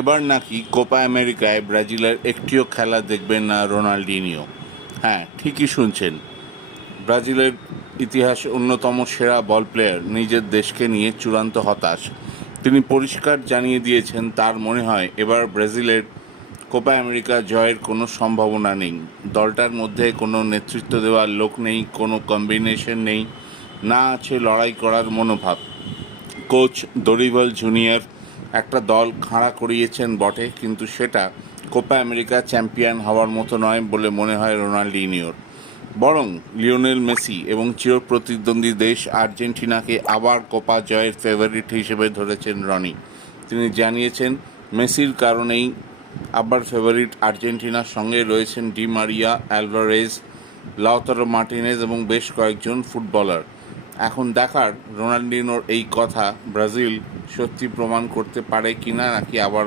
এবার নাকি কোপা আমেরিকায় ব্রাজিলের একটিও খেলা দেখবেন না রোনাল্ডিনিও। হ্যাঁ, ঠিকই শুনছেন। ব্রাজিলের ইতিহাসে অন্যতম সেরা বল প্লেয়ার নিজের দেশকে নিয়ে চূড়ান্ত হতাশ। তিনি পরিষ্কার জানিয়ে দিয়েছেন তার মনে হয় এবার ব্রাজিলের কোপা আমেরিকা জয়ের কোনো সম্ভাবনা নেই। দলটার মধ্যে কোনো নেতৃত্ব দেওয়ার লোক নেই, কোনো কম্বিনেশন নেই, না আছে লড়াই করার মনোভাব। কোচ দরিভাল জুনিয়র একটা দল খাড়া করিয়েছেন বটে, কিন্তু সেটা কোপা আমেরিকা চ্যাম্পিয়ন হওয়ার মতো নয় বলে মনে হয় রোনাল্ডিনিওর। বরং লিওনেল মেসি এবং চিরপ্রতিদ্বন্দ্বী দেশ আর্জেন্টিনাকে আবার কোপা জয়ের ফেভারিট হিসেবে ধরেছেন রনি। তিনি জানিয়েছেন মেসির কারণেই আবার ফেভারিট আর্জেন্টিনার সঙ্গে রয়েছেন Di Maria, Alvarez, Lautaro Martinez এবং বেশ কয়েকজন ফুটবলার। এখন দেখার রোনাল্ডিনোর এই কথা ব্রাজিল সত্যি প্রমাণ করতে পারে কিনা, নাকি আবার